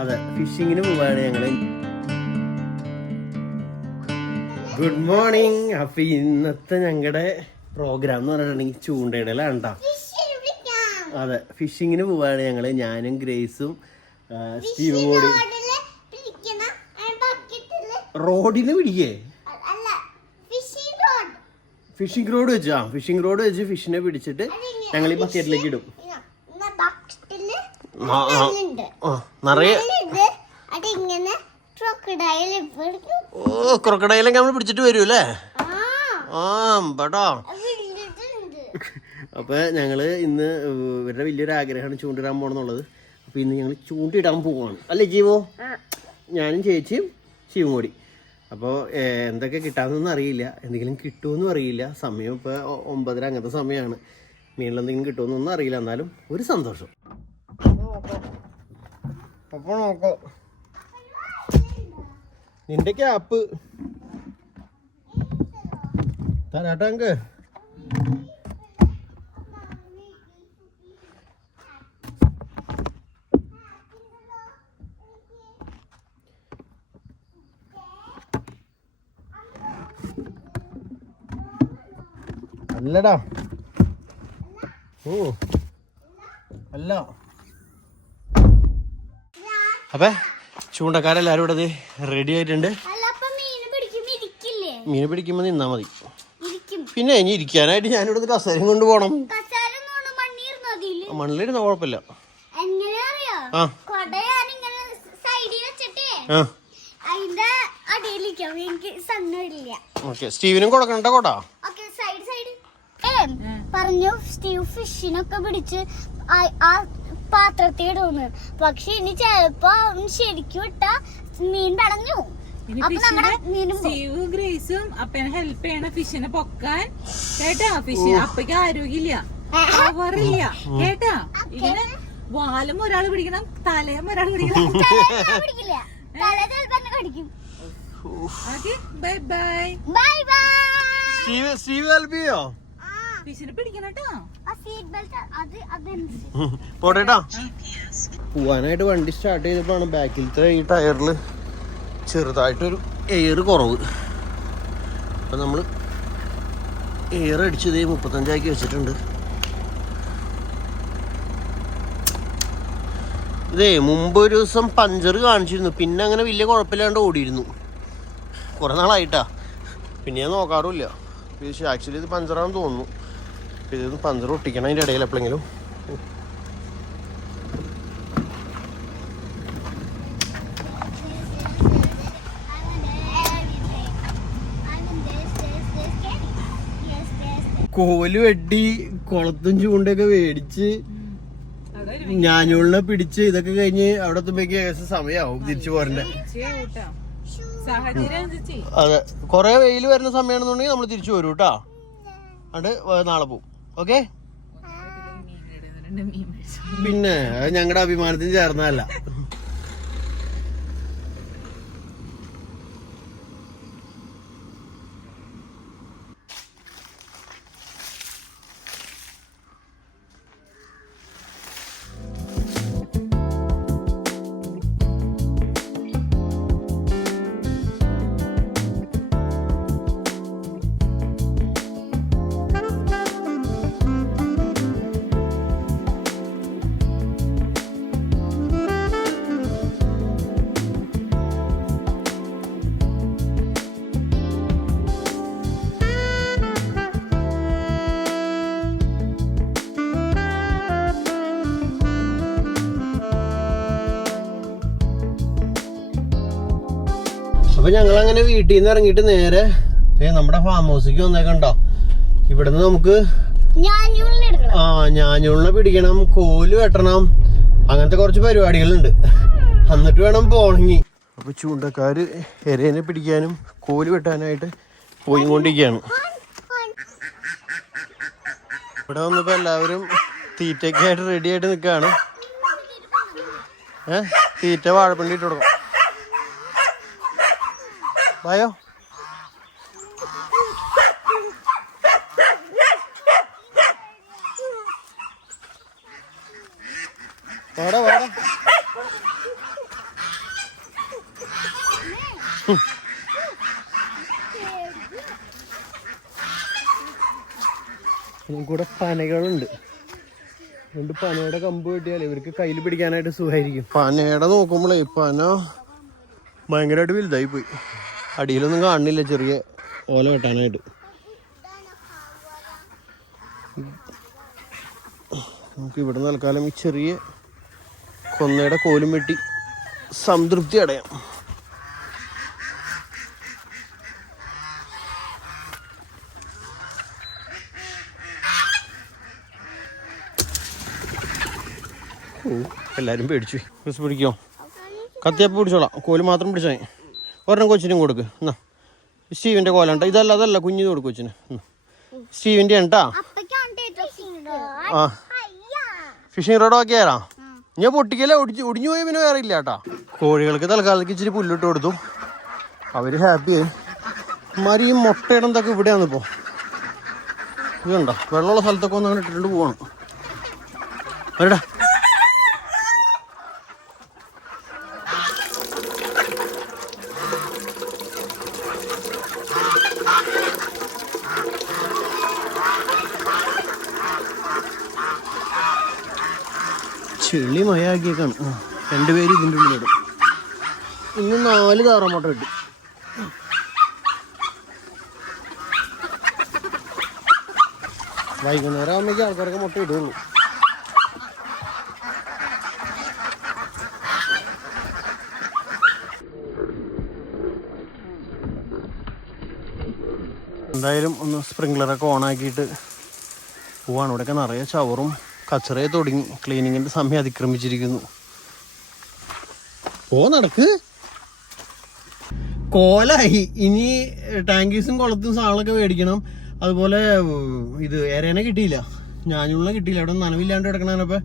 അതെ, ഫിഷിങ്ങിന് പോവാണ് ഞങ്ങള്. Good morning. അപ്പൊ ഇന്നത്തെ ഞങ്ങളുടെ പ്രോഗ്രാം എന്ന് പറഞ്ഞിട്ടുണ്ടെങ്കിൽ ചൂണ്ടയിടലാണ് കേട്ടോ. അതെ, ഫിഷിങ്ങിന് പോവാണ് ഞങ്ങള്. ഞാനും ഗ്രേസും സ്റ്റീവും കൂടി. റോഡിന് പിടിക്കേ? ഫിഷിംഗ് റോഡ് വെച്ച് ഫിഷിംഗ് റോഡ് വെച്ച് ഫിഷിനെ പിടിച്ചിട്ട് ഞങ്ങൾ ഈ ബക്കറ്റിലേക്ക് ഇടും. നിറയെ ക്രൊക്കഡൈലൊക്കെ നമ്മൾ പിടിച്ചിട്ട് വരും അല്ലേ? ബടാ. അപ്പൊ ഞങ്ങള് ഇന്ന് ഇവരുടെ വലിയൊരു ആഗ്രഹമാണ് ചൂണ്ടിടാൻ പോകണമെന്നുള്ളത്. അപ്പൊ ഇന്ന് ഞങ്ങൾ ചൂണ്ടിടാൻ പോവാണ് അല്ലേ ജീവോ? ഞാനും ചേച്ചിയും ശിവും കൂടി. അപ്പോൾ എന്തൊക്കെ കിട്ടാമെന്നൊന്നും അറിയില്ല, എന്തെങ്കിലും കിട്ടുമെന്നും അറിയില്ല. സമയം ഇപ്പോൾ 9:30 അങ്ങനത്തെ സമയമാണ്. മീനിലെന്തെങ്കിലും കിട്ടുമെന്നൊന്നും അറിയില്ല, എന്നാലും ഒരു സന്തോഷം. അപ്പോൾ നോക്കാം നിന്റെ ക്യാപ്പ് തരാട്ടങ്ക്. അല്ലടാ, ഓ അല്ല. അപ്പൊ ചൂണ്ടക്കാരെല്ലാരും ഇവിടെ റെഡി ആയിട്ടുണ്ട്. മീന് പിടിക്കുമ്പോ നിന്നാ മതി. പിന്നെ ഇനി ഇരിക്കാനായിട്ട് ഞാനിവിടെ കസേരയും കൊണ്ട് പോണം. മണ്ണിലിരുന്ന കുഴപ്പമില്ല. സ്റ്റീവിനും കൊടുക്കണ്ട കോട്ടാ. പറഞ്ഞു സ്റ്റീവ് ഫിഷിനൊക്കെ പിടിച്ച് ആ പാത്രത്തിലിടുന്നു. പക്ഷെ ഇനി ചെലപ്പോ ശരിക്കും ഇട്ടാ മീൻ പടഞ്ഞു. സ്റ്റീവ് ഗ്രേസും അപ്പനെ ഹെൽപ്പ് ചെയ്യണ ഫിഷിനെ പൊക്കാൻ കേട്ടാ. ഫിഷ് അപ്പയ്ക്ക് ആരോഗ്യമില്ല, പവറില്ല കേട്ടാ. ഇങ്ങനെ വാലും ഒരാൾ പിടിക്കണം, തലയും ഒരാൾ പിടിക്കണം. Bye bye bye bye. Steve help ചെയ്യോ? ഫിഷിനെ പിടിക്കണട്ടോ. പോട്ടേട്ടാ. പോവാനായിട്ട് വണ്ടി സ്റ്റാർട്ട് ചെയ്തപ്പോഴാണ് ബാക്കിലത്തെ ഈ ടയറിൽ ചെറുതായിട്ടൊരു എയർ കുറവ്. അപ്പം നമ്മൾ എയർ അടിച്ചത് 35 വെച്ചിട്ടുണ്ട്. ഇതേ മുമ്പ് ഒരു ദിവസം പഞ്ചർ കാണിച്ചിരുന്നു, പിന്നെ അങ്ങനെ വലിയ കുഴപ്പമില്ലാണ്ട് ഓടിയിരുന്നു. കുറേ നാളായിട്ടാ, പിന്നെ ഞാൻ നോക്കാറുമില്ല. ആക്ച്വലി ഇത് പഞ്ചറാണെന്ന് തോന്നുന്നു. ഇത് പഞ്ചർ ഒട്ടിക്കണം അതിൻ്റെ ഇടയിൽ എപ്പോഴെങ്കിലും. കോല് വെട്ടി കുളത്തും ചൂണ്ടൊക്കെ മേടിച്ച് ഞാഞ്ഞൂളിനെ പിടിച്ച് ഇതൊക്കെ കഴിഞ്ഞ് അവിടെ എത്തുമ്പോഴേക്ക് ഏകദേശം സമയമാവും തിരിച്ചു പോരണ്ടേ. അതെ, കൊറേ വെയിൽ വരുന്ന സമയമാണെന്നുണ്ടെങ്കിൽ നമ്മൾ തിരിച്ചു വരും കേട്ടോ. അത് നാളെ പോവും. ഓക്കെ, പിന്നെ അത് ഞങ്ങളുടെ അഭിമാനത്തിന് ചേർന്നതല്ല. അപ്പൊ ഞങ്ങളങ്ങനെ വീട്ടിൽ നിന്ന് ഇറങ്ങിയിട്ട് നേരെ നമ്മുടെ ഫാം ഹൗസിലേക്ക് വന്നേക്കണ്ടോ. ഇവിടുന്ന് നമുക്ക് ഞാഞ്ഞൂളിനെ പിടിക്കണം, കോല് വെട്ടണം, അങ്ങനത്തെ കുറച്ച് പരിപാടികളുണ്ട്. എന്നിട്ട് വേണം പോണെങ്കി. അപ്പൊ ചൂണ്ടക്കാര് എരേനെ പിടിക്കാനും കോല് വെട്ടാനായിട്ട് പോയിക്കൊണ്ടിരിക്കുകയാണ്. ഇവിടെ വന്നപ്പോ എല്ലാവരും തീറ്റയൊക്കെ ആയിട്ട് റെഡി ആയിട്ട് നിൽക്കുകയാണ്. തീറ്റ വാഴപ്പിണ്ടി ഇട്ട് കൊടുക്കും. വായോ. വാടാ വാടാ. കൂടെ പനകളുണ്ട്. രണ്ട് പനയുടെ കമ്പ് കിട്ടിയാൽ ഇവർക്ക് കയ്യിൽ പിടിക്കാനായിട്ട് സുഖമായിരിക്കും. പനയുടെ നോക്കുമ്പോഴേ പന ഭയങ്കരമായിട്ട് വലുതായി പോയി. അടിയിലൊന്നും കാണുന്നില്ല ചെറിയ ഓല വെട്ടാനായിട്ട്. നമുക്ക് ഇവിടെ തൽക്കാലം ഈ ചെറിയ കൊന്നയുടെ കോലും വെട്ടി സംതൃപ്തി അടയാം. എല്ലാരും പേടിച്ചു. ബസ് പിടിക്കോ? കത്തിയപ്പ് പിടിച്ചോളാം, കോല് മാത്രം പിടിച്ചാൽ മതി. ഒരെണ്ണം കൊച്ചിനും കൊടുക്ക്. എന്നാ സ്റ്റീവിന്റെ കോലുണ്ട, അതല്ല കുഞ്ഞിന് കൊടുക്കും കൊച്ചിന്. സ്റ്റീവിന്റെ ഉണ്ടാ. ആ ഫിഷിംഗ് റോഡ് ഒക്കെ ആരാ ഞാൻ പൊട്ടിക്കല്ലേ, ഒടിഞ്ഞു പോയി പിന്നെ വേറെ ഇല്ല കേട്ടാ. കോഴികൾക്ക് തൽക്കാലത്തേക്ക് ഇച്ചിരി പുല്ലിട്ട് കൊടുത്തു, അവര് ഹാപ്പിയായി. മാറി ഈ മുട്ടയിടന്തൊക്കെ ഇവിടെയാണിപ്പോ. ഇത് കണ്ടോ, വെള്ളമുള്ള സ്ഥലത്തൊക്കെ ഒന്ന് അങ്ങനെ ഇട്ടിട്ട് പോവാണ്. വരടാ. ചെളി മയാക്കിയേക്കാണ്. രണ്ടുപേരും ഇതിൻ്റെ ഉള്ളിലിടും. ഇന്ന് 4 താറാമുട്ട കിട്ടി. വൈകുന്നേരം ആകുമ്പോഴേക്കും ആൾക്കാരൊക്കെ മുട്ട ഇടുള്ളൂ. എന്തായാലും ഒന്ന് സ്പ്രിംഗ്ലറൊക്കെ ഓണാക്കിയിട്ട് പോവാണ്. ഇവിടെയൊക്കെ നിറയെ ചവറും കച്ചറയെ തുടങ്ങി. ക്ലീനിങ്ങിൻ്റെ സമയം അതിക്രമിച്ചിരിക്കുന്നു. നടക്ക്. കോലായി. ഇനി ടാങ്കീസും കുളത്തും സാളൊക്കെ മേടിക്കണം. അതുപോലെ ഇത് എരേനെ കിട്ടിയില്ല, ഞാഞ്ഞുള്ളിനെ കിട്ടിയില്ല. അവിടെ നനവില്ലാണ്ട് കിടക്കണപ്പോൾ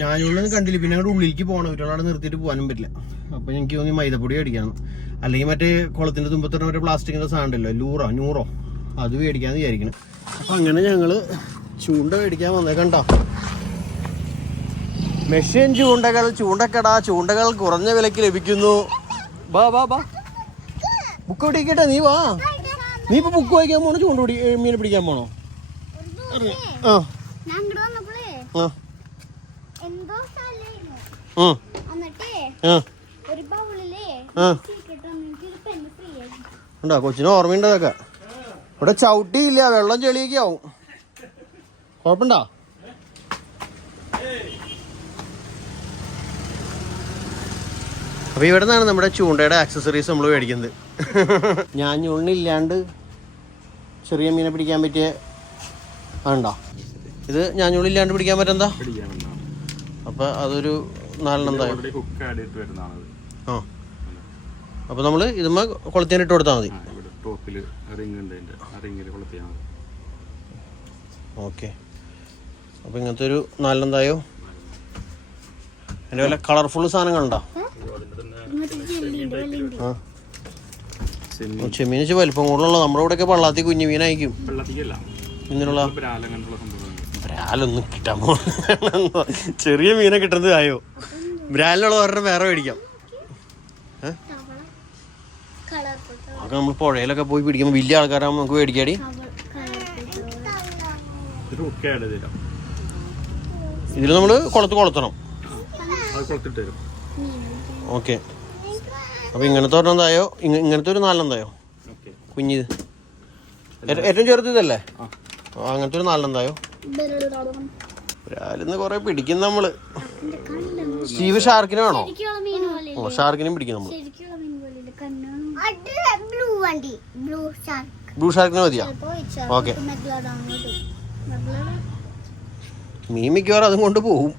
ഞാഞ്ഞുള്ളിനെ കണ്ടില്ല. പിന്നെ അങ്ങോട്ട് ഉള്ളിലേക്ക് പോകണം, ഇവരോടെ നിർത്തിയിട്ട് പോകാനും പറ്റില്ല. അപ്പോൾ എനിക്ക് തോന്നി മൈദപ്പൊടി മേടിക്കാമെന്ന്. അല്ലെങ്കിൽ മറ്റേ കുളത്തിൻ്റെ തുമ്പത്തോടെ മറ്റേ പ്ലാസ്റ്റിക്കിൻ്റെ സാധനം ഉണ്ടല്ലോ, നൂറോ അത് മേടിക്കാമെന്ന് വിചാരിക്കണം. അപ്പം അങ്ങനെ ഞങ്ങൾ ചൂണ്ട മേടിക്കാൻ വന്നേക്കണ്ടോ. മെഷീൻ ചൂണ്ടകൾ കുറഞ്ഞ വിലയ്ക്ക് ലഭിക്കുന്നു. ബാ ബുക്ക് പിടിക്കട്ടെ, നീ വാ. നീ ഇപ്പൊ ബുക്ക് വായിക്കാൻ പോണോ, മീനെ പിടിക്കാൻ പോണോ? ഉണ്ടോ? കൊച്ചിന് ഓർമ്മയുണ്ടതൊക്കെ. ഇവിടെ ചവിട്ടിയില്ല, വെള്ളം ചെളിയൊക്കെ ആവും. കുഴപ്പമുണ്ടോ? അപ്പോൾ ഇവിടെ നിന്നാണ് നമ്മുടെ ചൂണ്ടയുടെ ആക്സസറീസ് നമ്മൾ മേടിക്കുന്നത്. ഞാഞ്ഞുള്ളില്ലാണ്ട് ചെറിയ മീനെ പിടിക്കാൻ പറ്റിയ ഉണ്ടോ? ഇത് ഞാഞ്ഞുള്ളില്ലാണ്ട് പിടിക്കാൻ പറ്റെന്താ? അപ്പോൾ അതൊരു 4 എന്തായാലും. ആ, അപ്പോൾ നമ്മൾ ഇതുമ്മ കൊളുത്തിയാനിട്ട് കൊടുത്താൽ മതി. ഓക്കെ. അപ്പോൾ ഇങ്ങനത്തെ ഒരു 4 എന്തായോ. അതിൻ്റെ വല്ല കളർഫുൾ സാധനങ്ങളുണ്ടോ? ചെമ്മീൻ വലിപ്പം കൂടുതലുള്ള നമ്മുടെ ഇവിടെയൊക്കെ പള്ളാത്തി കുഞ്ഞു മീനായിരിക്കും. ഇങ്ങനെയുള്ള ബ്രാലൊന്നും കിട്ടാൻ പോകുന്ന ചെറിയ മീനെ കിട്ടുന്നത് ആയോ? ബ്രാലിനുള്ള ഒരെണ്ണം വേറെ മേടിക്കാം. അതൊക്കെ നമ്മൾ പുഴയിലൊക്കെ പോയി പിടിക്കുമ്പോൾ വലിയ ആൾക്കാരാകുമ്പോൾ നമുക്ക് മേടിക്കാടി. ഇതിൽ നമ്മൾ കൊളത്തണം. ഓക്കെ. അപ്പോൾ ഇങ്ങനത്തെ ഒരെണ്ണം എന്തായോ, ഇങ്ങനത്തെ ഒരു 4 എന്തായോ കുഞ്ഞിത്. ഏറ്റവും ചെറുത് ഇതല്ലേ? അങ്ങനത്തെ ഒരു 4 എന്തായോ. ബ്രാലിന്ന് കുറെ പിടിക്കും നമ്മള്. സ്റ്റീവ് ഷാർക്കിനെ വേണോ? ഷാർക്കിനെയും പിടിക്കും നമ്മൾ. ബ്ലൂ ഷാർക്കിനെ മതിയാ? ഓക്കെ. മീൻ മിക്കവാറും അതും കൊണ്ട് പോവും.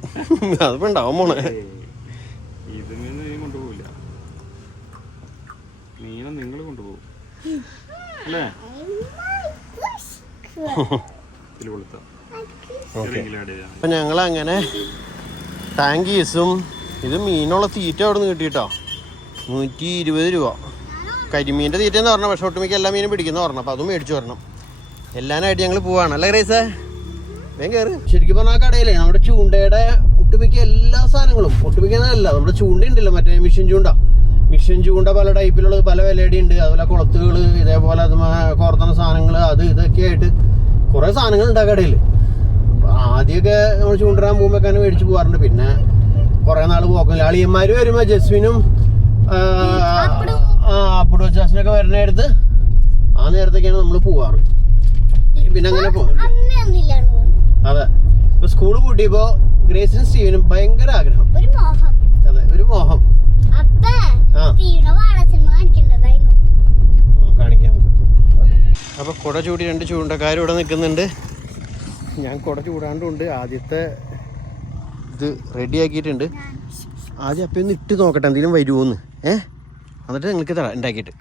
അതിപ്പോ ഉണ്ടാവും മോണെ. അപ്പൊ ഞങ്ങളങ്ങനെ ടാങ്കീസും ഇത് മീനുള്ള തീറ്റ അവിടെ നിന്ന് കിട്ടിയിട്ടോ. 120 രൂപ. കരിമീൻ്റെ തീറ്റ എന്ന് പറഞ്ഞാൽ, പക്ഷെ ഒട്ടുമിക്ക എല്ലാ മീനും പിടിക്കുന്ന പറഞ്ഞു. അപ്പോൾ അതും മേടിച്ചു വരണം. എല്ലാനായിട്ട് ഞങ്ങൾ പോവാണ്. അല്ലേ ഗ്രേസേ? വേഗം കയറി. ശരിക്കും പറഞ്ഞാൽ ആ കടയിലേ നമ്മുടെ ചൂണ്ടയുടെ ഒട്ടുമിക്ക എല്ലാ സാധനങ്ങളും, ഒട്ടുമിക്കല്ല നമ്മുടെ ചൂണ്ട ഉണ്ടല്ലോ, മറ്റേ മെഷീൻ ചൂണ്ട, മിഷൻ ചൂണ്ട പല ടൈപ്പിലുള്ളത്, പല വിലയുടെ ഉണ്ട്. അതുപോലെ കുളത്തുകൾ, ഇതേപോലെ അത് കോർത്തണ സാധനങ്ങൾ, അത് ഇതൊക്കെ ആയിട്ട് കുറേ സാധനങ്ങൾ ഉണ്ട് ആ കടയിൽ. ആദ്യമൊക്കെ നമ്മൾ ചൂണ്ടിടാൻ പോകുമ്പോഴൊക്കെ മേടിച്ച് പോകാറുണ്ട്. പിന്നെ കുറേ നാൾ പോക്കില്ല. അളിയന്മാർ വരുമ്പോൾ ജസ്വിനും അപ്പുടു വച്ചാസിനൊക്കെ വരുന്ന നേരത്ത് ആ നേരത്തൊക്കെയാണ് നമ്മൾ പോവാറ്. പിന്നെ അങ്ങനെ പോകും. അതെ, ഇപ്പൊ സ്കൂള് പൂട്ടിയപ്പോ ഗ്രേസിനും സ്റ്റീവനും ഭയങ്കര ആഗ്രഹം. അതെ, ഒരു മോഹം. കാണിക്കാം. അപ്പൊ കുട ചൂടി 2 ചൂണ്ടക്കാരും ഇവിടെ നിൽക്കുന്നുണ്ട്. ഞാൻ കുട ചൂടാണ്ടുണ്ട്. ആദ്യത്തെ ഇത് റെഡി ആക്കിയിട്ടുണ്ട്. ആദ്യം അപ്പം ഒന്ന് ഇട്ട് നോക്കട്ടെ എന്തെങ്കിലും വരുമോന്ന്. എന്നിട്ട് നിങ്ങൾക്ക് തരാം ഉണ്ടാക്കിയിട്ട്.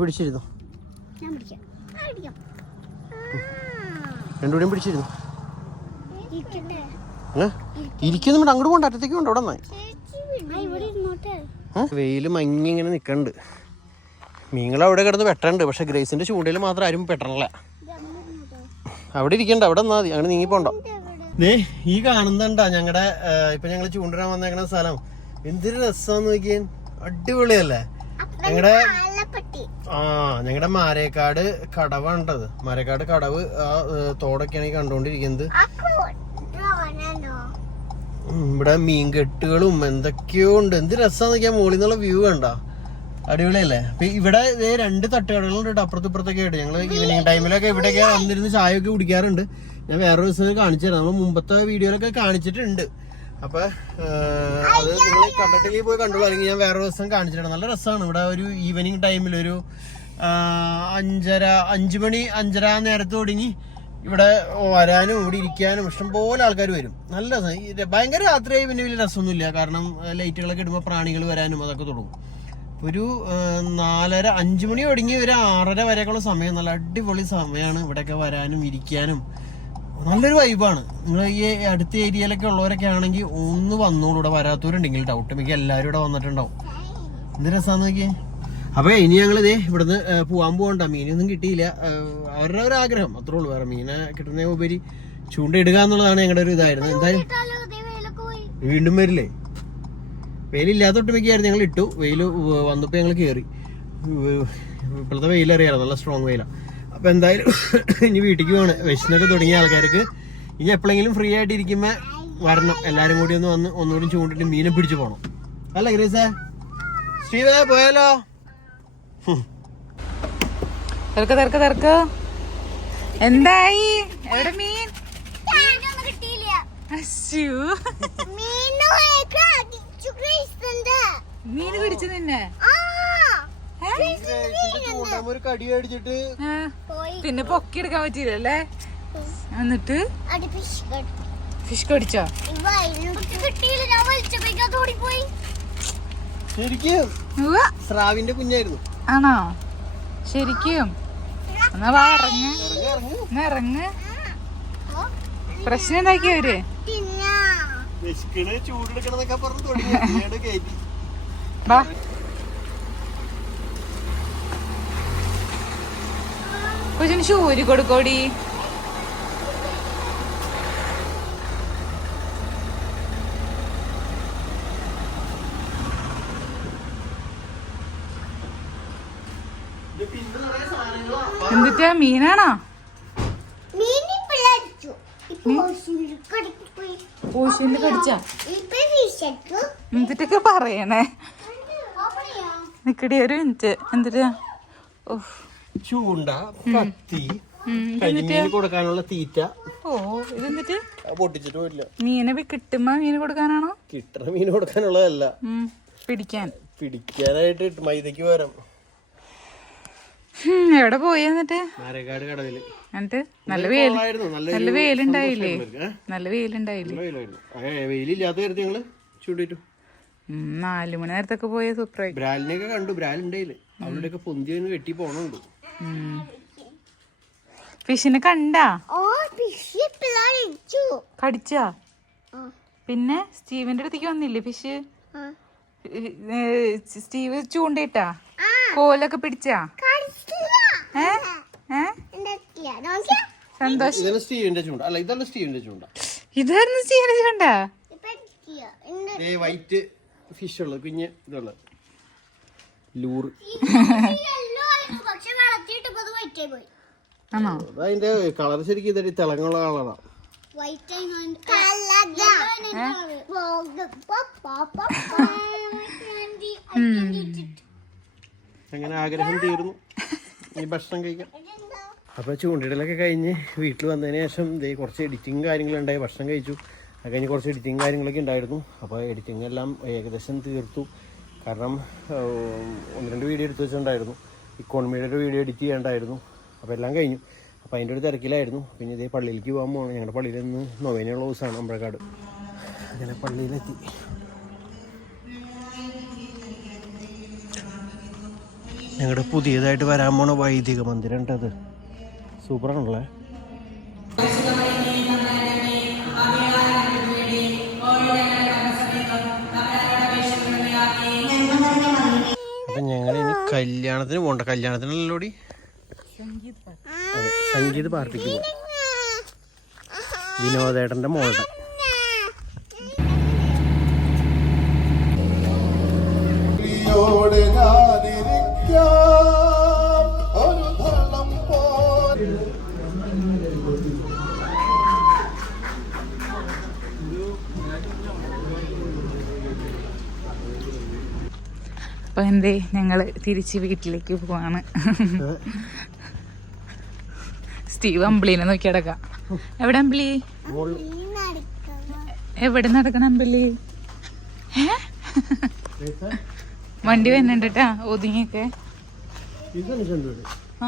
പിടിച്ചിരുന്നു, രണ്ടുകൂടെയും പിടിച്ചിരുന്നു. ഇരിക്കുന്നുണ്ട്, അങ്ങോട്ട് പോകണ്ട, അറ്റത്തേക്ക് കൊണ്ട്. അവിടെ നന്നായി വെയില് മങ്ങി ഇങ്ങനെ നിക്കണ്ട്. മീങ്ങൾ അവിടെ കിടന്ന് വെട്ടണ്ട്. പക്ഷെ ഗ്രേസിന്റെ ചൂണ്ടയിൽ മാത്രം ആരും പെട്ടണല്ല. അവിടെ ഇരിക്കണ്ട, അവിടെ നിന്നാ മതി, അങ്ങനെ നീങ്ങിപ്പോണ്ടോ. ഈ കാണുന്നുണ്ടാ ഞങ്ങളുടെ ഇപ്പൊ ഞങ്ങള് ചൂണ്ടിടാൻ വന്നേക്കണ സ്ഥലം എന്തൊരു രസാന്ന് നോക്കിയാൻ. അടിപൊളിയല്ലേ? ഞങ്ങളുടെ മാരേക്കാട് കടവാണ്ടത്. മാരേക്കാട് കടവ് ആ തോടൊക്കെയാണ് ഈ കണ്ടോണ്ടിരിക്കുന്നത്. ഇവിടെ മീൻകെട്ടുകളും എന്തൊക്കെയോ ഉണ്ട്. എന്ത് രസാന്ന് നോക്കിയാൽ മുകളിൽ നിന്നുള്ള വ്യൂ കണ്ട. അടിപൊളിയല്ലേ? അപ്പൊ ഇവിടെ 2 തട്ടുകടകളുണ്ട് അപ്പുറത്തും ഇപ്പുറത്തൊക്കെ ആയിട്ട്. ഞങ്ങള് ഈവനിങ് ടൈമിലൊക്കെ ഇവിടെയൊക്കെ വന്നിരുന്ന് ചായ ഒക്കെ കുടിക്കാറുണ്ട്. ഞാൻ വേറൊരു ദിവസം കാണിച്ചു തരാം. നമ്മൾ മുമ്പത്തെ വീഡിയോയിലൊക്കെ കാണിച്ചിട്ടുണ്ട്. അപ്പൊ അത് നിങ്ങൾ കണ്ടിട്ടില്ലെങ്കിൽ പോയി കണ്ടോളൂ, അല്ലെങ്കിൽ ഞാൻ വേറെ ദിവസം കാണിച്ചിട്ടുണ്ട്. നല്ല രസമാണ് ഇവിടെ. ഒരു ഈവനിങ് ടൈമിൽ ഒരു 5 മണി 5:30 നേരത്ത് തുടങ്ങി ഇവിടെ വരാനും ഇവിടെ ഇരിക്കാനും ഇഷ്ടംപോലെ ആൾക്കാർ വരും. നല്ല രസം. ഭയങ്കര രാത്രിയായി പിന്നെ വലിയ രസമൊന്നുമില്ല. കാരണം ലൈറ്റുകളൊക്കെ ഇടുമ്പോൾ പ്രാണികൾ വരാനും അതൊക്കെ തുടങ്ങും. ഒരു 4:30 5 മണി തുടങ്ങി ഒരു 6:30 വരെയൊക്കെയുള്ള സമയം. നല്ല അടിപൊളി സമയമാണ് ഇവിടെയൊക്കെ വരാനും ഇരിക്കാനും. നല്ലൊരു വൈബാണ്. നിങ്ങൾ ഈ അടുത്ത ഏരിയയിലൊക്കെ ഉള്ളവരൊക്കെ ആണെങ്കിൽ ഒന്ന് വന്നോളൂ. ഇവിടെ വരാത്തവരുണ്ടെങ്കിൽ ഡൗട്ട് മിക്ക എല്ലാവരും ഇവിടെ വന്നിട്ടുണ്ടാവും. എന്ത് രസമാണെന്ന് നോക്കിയേ. അപ്പൊ ഇനി ഞങ്ങളിതേ ഇവിടുന്ന് പോകാൻ പോകണ്ട. മീനൊന്നും കിട്ടിയില്ല. അവരുടെ ഒരു ആഗ്രഹം അത്രേ ഉള്ളൂ. വേറെ മീനെ കിട്ടുന്നതിന് ഉപരി ചൂണ്ടയിടുക എന്നുള്ളതാണ് ഞങ്ങളുടെ ഒരു ഇതായിരുന്നു. എന്തായാലും വീണ്ടും വരില്ലേ? വെയിലില്ലാത്ത ഒട്ടുമിക്കായിരുന്നു ഞങ്ങൾ ഇട്ടു. വെയിൽ വന്നപ്പോൾ ഞങ്ങൾ കയറി. ഇപ്പോഴത്തെ വെയിലറിയാലോ, നല്ല സ്ട്രോങ് വെയിലാണ്. അപ്പൊ എന്തായാലും ഇനി വീട്ടിലേക്ക് പോകണം. വിശന്നൊക്കെ തുടങ്ങിയ ആൾക്കാർക്ക് ഇനി എപ്പോഴെങ്കിലും ഫ്രീ ആയിട്ട് ഇരിക്കുമ്പോ വരണം. എല്ലാരും കൂടി ഒന്ന് വന്ന് ഒന്നുകൂടി ചൂണ്ടിട്ട് മീനെ പിടിച്ചു പോകണം. അല്ല ഗ്രേസേ? സ്റ്റീവേ പോയാലോ? എന്തായി? എവിടെ മീൻ? മീൻ പിടിച്ചു നിന്നെ? ഒരു കടി അടിച്ചിട്ട് പിന്നെ പൊക്കിയെടുക്കാൻ പറ്റിയില്ലല്ലേ? എന്നിട്ട് ഫിഷ് കടിച്ചോ? ശരിക്കും സ്രാവിന്റെ കുഞ്ഞായിരുന്നു. ആണോ? ശരിക്കും? എന്നാ വാ, ഇറങ്ങ്. പ്രശ്നം എന്താക്കിയവര്? ചൂടെടുക്കണമെന്നൊക്കെ പറഞ്ഞു തുടങ്ങി. വാ. കൊച്ചിന് ഷൂരി കൊടുക്കോടി. എന്തിട്ടാ? മീനാണോ? ഓശിന്റെ കടിച്ചാ? എന്തിട്ടൊക്കെ പറയണേ? നിക്കടി ഒരു മിനിറ്റ്. എന്തിട്ടാ? ചൂണ്ട, കത്തി, കരിമീൻ കൊടുക്കാനുള്ള തീറ്റ. ഓ, ഇതെന്നിട്ട് പൊട്ടിച്ചിട്ട് പോയില്ല. മീനെ കിട്ടുമ്പോ മീന് കൊടുക്കാനാണോ? കിട്ടണ മീൻ കൊടുക്കാനുള്ളതല്ല, പിടിക്കാനായിട്ട് മൈദക്ക് പകരം. എവിടെ പോയി? എന്നിട്ട് മാരേക്കാട് കടവില്. എന്നിട്ട് നല്ല വെയിലുണ്ടായില്ലേ? വെയിലില്ലാത്ത നേരത്തെ ഞങ്ങള് ചൂണ്ടിട്ടു. 4 മണി നേരത്തൊക്കെ പോയ സൂപ്പറായി. ബ്രാലിനെയൊക്കെ കണ്ടു. ബ്രാലുണ്ടായില്ലേ? അവളുടെയൊക്കെ പൊന്തി വെട്ടി പോണുണ്ട്. ഫിഷിനെ കണ്ടാ? കടിച്ചാ? പിന്നെ സ്റ്റീവിന്റെ അടുത്തേക്ക് വന്നില്ലേ ഫിഷ്? സ്റ്റീവ് ചൂണ്ടയിട്ടാ? കോലൊക്കെ പിടിച്ചാ? സന്തോഷം. ഇതാണ് സ്റ്റീവിന്റെ ചൂണ്ട. അല്ല, ഇതല്ല സ്റ്റീവിന്റെ ചൂണ്ട. ഇതായിരുന്നു സ്റ്റീവിന്റെ ചൂണ്ട. വൈറ്റ് ഫിഷ് ഉള്ളത്, കുഞ്ഞ് ഇതുള്ളത് ലൂറ്. ആണോ? അതിന്റെ കളർ ശരിക്കും ഇതൊരു തിളങ്ങുള്ള കളറാണ്. അങ്ങനെ ആഗ്രഹം തീർന്നു. ഈ ഭക്ഷണം കഴിക്കാം. അപ്പോൾ ചൂണ്ടിടലൊക്കെ കഴിഞ്ഞ് വീട്ടിൽ വന്നതിന് ശേഷം കുറച്ച് എഡിറ്റിങ് കാര്യങ്ങളുണ്ടായി. ഭക്ഷണം കഴിച്ചു. അത് കഴിഞ്ഞ് കുറച്ച് എഡിറ്റിങ് കാര്യങ്ങളൊക്കെ ഉണ്ടായിരുന്നു. അപ്പോൾ എഡിറ്റിംഗ് എല്ലാം ഏകദേശം തീർത്തു. കാരണം 1-2 വീഡിയോ എടുത്ത് വെച്ചിട്ടുണ്ടായിരുന്നു. ഇക്കോണമിയുടെ ഒരു വീഡിയോ എഡിറ്റ് ചെയ്യാണ്ടായിരുന്നു. അപ്പോൾ എല്ലാം കഴിഞ്ഞു. അപ്പോൾ അതിൻ്റെ ഒരു തിരക്കിലായിരുന്നു. പിന്നെ ഇതേ പള്ളിയിലേക്ക് പോകാൻ പോകണം. ഞങ്ങളുടെ പള്ളിയിൽ നിന്ന് നൊവേനയുള്ള ദിവസമാണ് അമ്പഴക്കാട്. അങ്ങനെ പള്ളിയിലെത്തി. ഞങ്ങളുടെ പുതിയതായിട്ട് വരാൻ പോണ വൈദിക മന്ദിരം ഉണ്ടത്. സൂപ്പറാണല്ലേ? അപ്പം ഞങ്ങളിനി കല്യാണത്തിന് പോകണ്ട. കല്യാണത്തിനല്ലോടി സംഗീത പാർട്ടിക്ക് പോകാം. വിനോദേട്ടൻ്റെ മോളുടെ. അപ്പൊ എന്തേ ഞങ്ങള് തിരിച്ച് വീട്ടിലേക്ക് പോവാണ്. സ്റ്റീവ് അമ്പിളിനെ നോക്കി അടക്കാം. എവിടെ അമ്പിളി? എവിടെ നടക്കണം അമ്പിളി? വണ്ടി വന്നിട്ടാ ഒതുങ്ങിയൊക്കെ. ആ